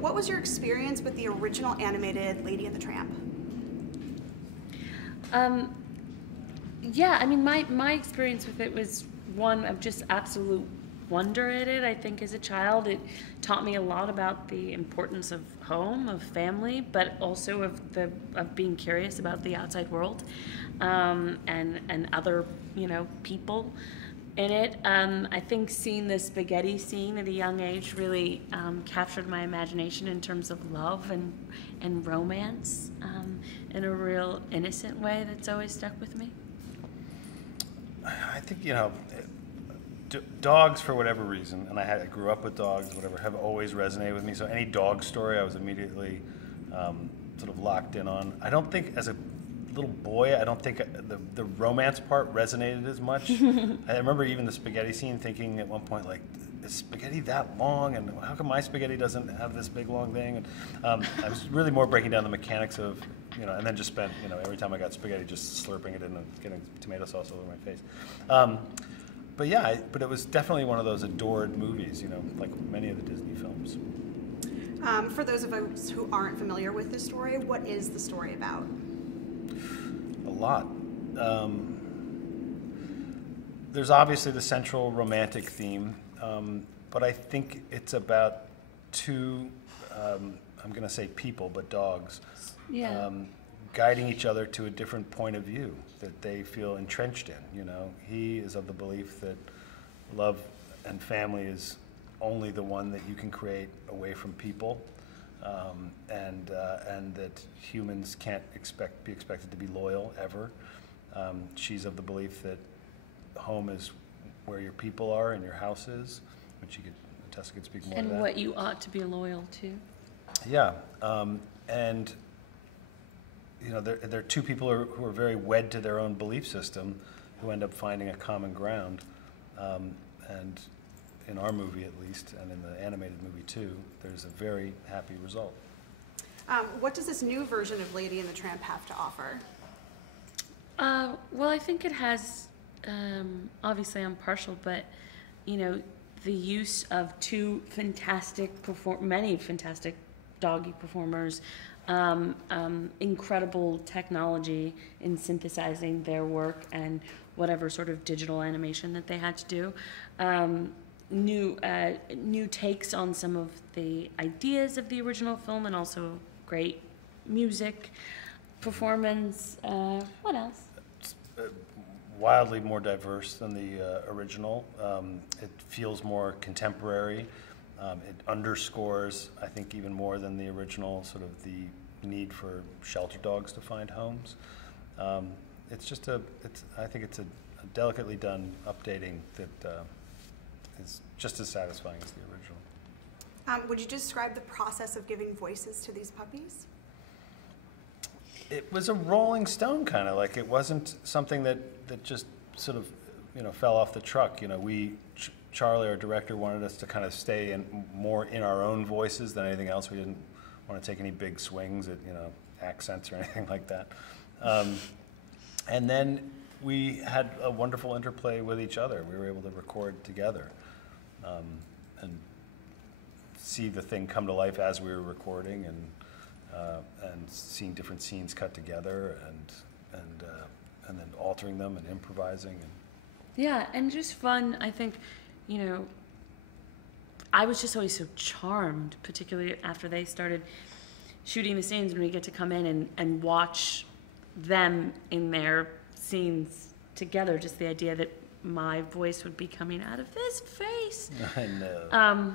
What was your experience with the original animated Lady and the Tramp? Yeah, I mean, my experience with it was one of just absolute wonder at it. I think as a child, it taught me a lot about the importance of home, of family, but also of being curious about the outside world, and other, people in it. I think seeing the spaghetti scene at a young age really captured my imagination in terms of love and romance, in a real innocent way that's always stuck with me. I think, dogs, for whatever reason, and I grew up with dogs, whatever, have always resonated with me. So any dog story I was immediately sort of locked in on. I don't think, as a little boy, I don't think the romance part resonated as much. I remember even the spaghetti scene thinking at one point, like, is spaghetti that long? And how come my spaghetti doesn't have this big, long thing? And I was really more breaking down the mechanics of, and then just spent, every time I got spaghetti, just slurping it in and getting tomato sauce all over my face. But yeah, but it was definitely one of those adored movies, like many of the Disney films. For those of us who aren't familiar with this story, what is the story about? A lot. There's obviously the central romantic theme, but I think it's about two, I'm going to say people, but dogs, guiding each other to a different point of view that they feel entrenched in. He is of the belief that love and family is only the one that you can create away from people, and that humans can't be expected to be loyal ever. She's of the belief that home is where your people are and your house is, which Tessa could speak more to that. And what you ought to be loyal to. Yeah, and there are two people who are very wed to their own belief system, who end up finding a common ground, and in our movie at least, and in the animated movie too, there's a very happy result. What does this new version of Lady and the Tramp have to offer? Well, I think it has, obviously I'm partial, but, the use of many fantastic doggy performers, incredible technology in synthesizing their work and whatever sort of digital animation that they had to do. New takes on some of the ideas of the original film, and also great music, performance. What else? Wildly more diverse than the original. It feels more contemporary. It underscores, I think, even more than the original, sort of the need for shelter dogs to find homes. I think it's a delicately done updating that is just as satisfying as the original. Would you describe the process of giving voices to these puppies? It was a rolling stone, kind of. Like, it wasn't something that just sort of, fell off the truck. Charlie, our director, wanted us to kind of stay more in our own voices than anything else. We didn't want to take any big swings at, accents or anything like that. And then we had a wonderful interplay with each other. We were able to record together, and see the thing come to life as we were recording, and seeing different scenes cut together, and then altering them and improvising. Yeah, and just fun. I think, I was just always so charmed, particularly after they started shooting the scenes, when we get to come in and watch them in their scenes together. Just the idea that my voice would be coming out of this face. I know.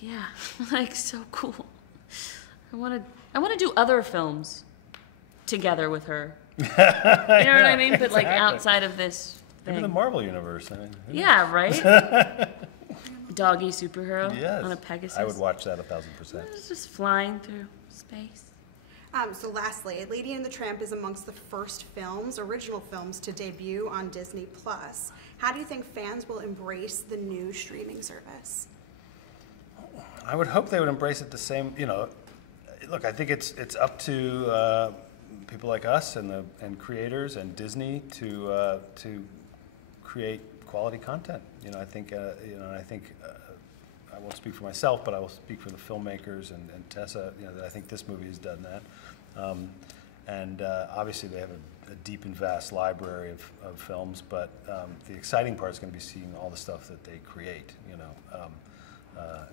Yeah, like, so cool. I want to do other films together with her. You know what I mean? But exactly. Like outside of this thing. Maybe the Marvel universe. Yeah, right? Doggy superhero on a Pegasus. I would watch that 1,000%. It's just flying through space. So lastly, Lady and the Tramp is amongst the first original films, to debut on Disney+. How do you think fans will embrace the new streaming service? I would hope they would embrace it the same, look, I think it's up to people like us and creators and Disney to create quality content. I think I won't speak for myself, but I will speak for the filmmakers and Tessa, that I think this movie has done that. Obviously they have a deep and vast library of films, but the exciting part is going to be seeing all the stuff that they create.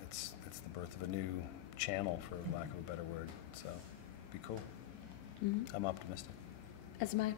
It's the birth of a new channel, for lack of a better word. So, be cool. I'm optimistic. As am I.